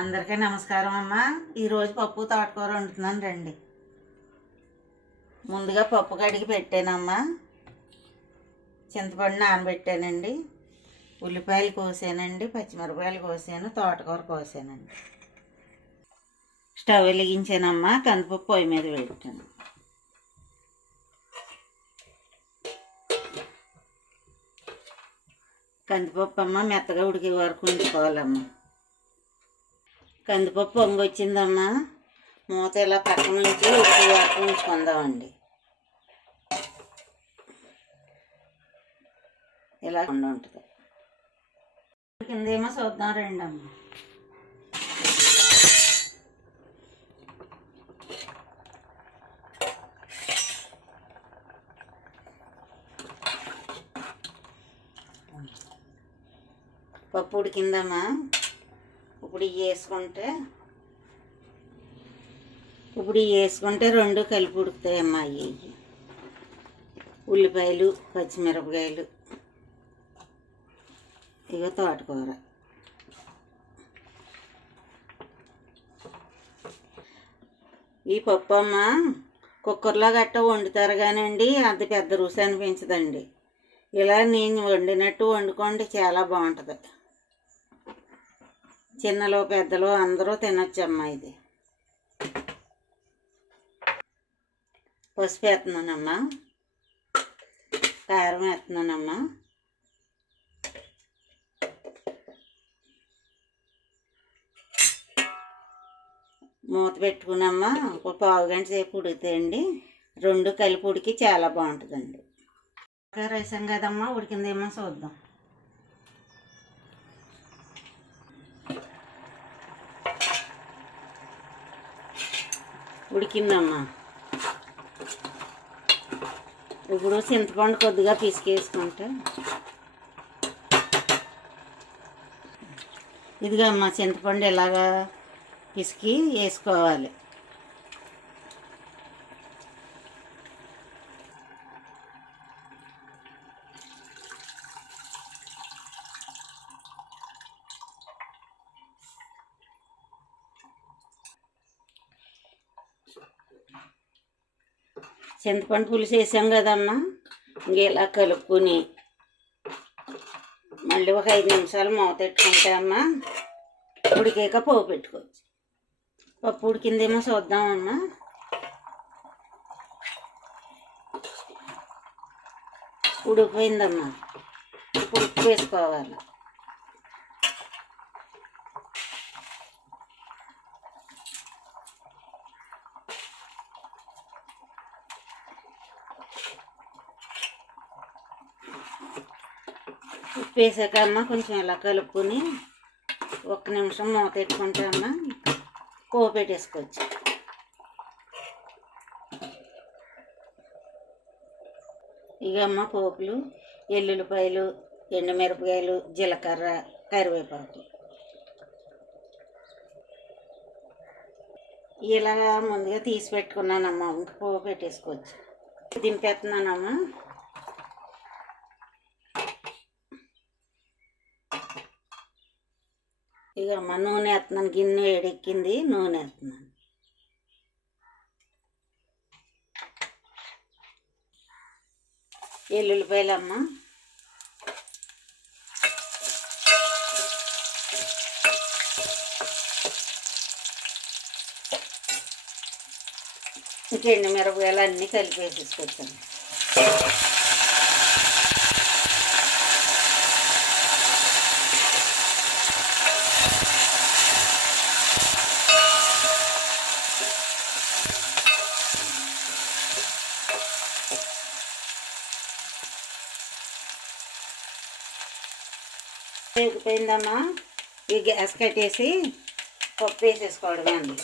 అందరికీ నమస్కారం అమ్మా. ఈరోజు పప్పు తోటకూర వండుతున్నాను రండి. ముందుగా పప్పు కడిగి పెట్టానమ్మా. చింతపండు నానబెట్టానండి. ఉల్లిపాయలు కోసానండి, పచ్చిమిరపకాయలు కోసాను, తోటకూర కోసానండి. స్టవ్ వెలిగించానమ్మా. కందిపప్పు పొయ్యి మీద పెట్టాను. కందిపప్పు అమ్మ మెత్తగా ఉడికే వరకు ఉంచుకోవాలమ్మా. కందిపప్పు పొంగి వచ్చిందమ్మా. మూత ఇలా పక్క నుంచి ఉడికే వరకు ఉంచుకుందామండి. ఇలా ఉంటుంది. కిందేమో చూద్దాం రండి అమ్మ. పప్పు ఉడికిందమ్మా. ఇప్పుడు వేసుకుంటే రెండు కలిపి ఉడుకుతాయమ్మా. అవి ఉల్లిపాయలు, పచ్చిమిరపకాయలు, ఇక తోటకూర. ఈ పప్పు అమ్మ కుక్కర్లో గట్ట వండుతారు కానండి అంత పెద్ద రుచి అనిపించదండి. ఇలా నేను వండినట్టు వండుకోండి, చాలా బాగుంటుంది. చిన్నలో పెద్దలో అందరూ తినొచ్చమ్మా. ఇది పసుపు వేస్తున్నానమ్మా, కారం వేస్తున్నానమ్మా. మూత పెట్టుకున్నమ్మా. ఒక పావు గంట సేపు ఉడుకుతాయండి. రెండు కలిపి ఉడికి చాలా బాగుంటుందండి. రైసం కదమ్మా, ఉడికిందేమో చూద్దాం. ఉడికిందమ్మా. ఇప్పుడు చింతపండు కొద్దిగా పిసికేసుకుంటే, ఇదిగా అమ్మ చింతపండు ఇలాగా పిసికి వేసుకోవాలి. చింతపండు పులుసు వేసాం కదమ్మా. ఇంక ఇలా కలుపుకుని మళ్ళీ ఒక 5 నిమిషాలు మూత పెట్టుకుంటే అమ్మా ఉడికాక పోపు పెట్టుకోవచ్చు. పప్పు ఉడికిందేమో చూద్దామమ్మా. ఉడికిపోయిందమ్మా. ఇప్పుడు ఉప్పు వేసుకోవాలి. ఉప్పు వేసాక అమ్మ కొంచెం ఇలా కలుపుకొని 1 నిమిషం మూత పెట్టుకుంటే అమ్మ పోపు పెట్టేసుకోవచ్చు. ఇక అమ్మ పోపులు ఎల్లుల్లిపాయలు, ఎండుమిరపకాయలు, జీలకర్ర, కరివేపాకు ఇలాగా ముందుగా తీసి పెట్టుకున్నానమ్మా. ఇంక పోపు పెట్టేసుకోవచ్చు. దింపేస్తున్నానమ్మా. ఇక అమ్మ నూనె వేస్తున్నాను. గిన్నె వేడెక్కింది, నూనె వేస్తున్నాను. ఎల్లుల్లిపాయలమ్మ, ఇంకా ఎండుమిరపకాయలు అన్నీ కలిపి వేసేసుకొచ్చాను. వేగిపోయిందమ్మా. ఈ గ్యాస్ కట్టేసి పప్పు వేసేసుకోవడమే అండి.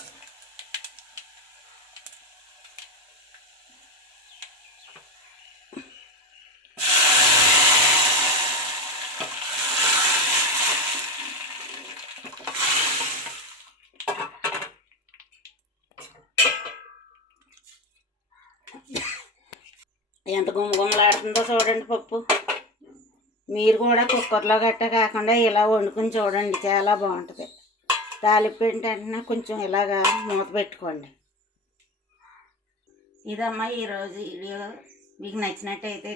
ఎంత గుమగుమలాడుతుందో చూడండి పప్పు. మీరు కూడా కుక్కర్లో గట్ట కాకుండా ఇలా వండుకుని చూడండి, చాలా బాగుంటుంది. తాలింపు ఏంటంటే కొంచెం ఇలాగా మూత పెట్టుకోండి. ఇదమ్మా ఈరోజు వీడియో. మీకు నచ్చినట్టయితే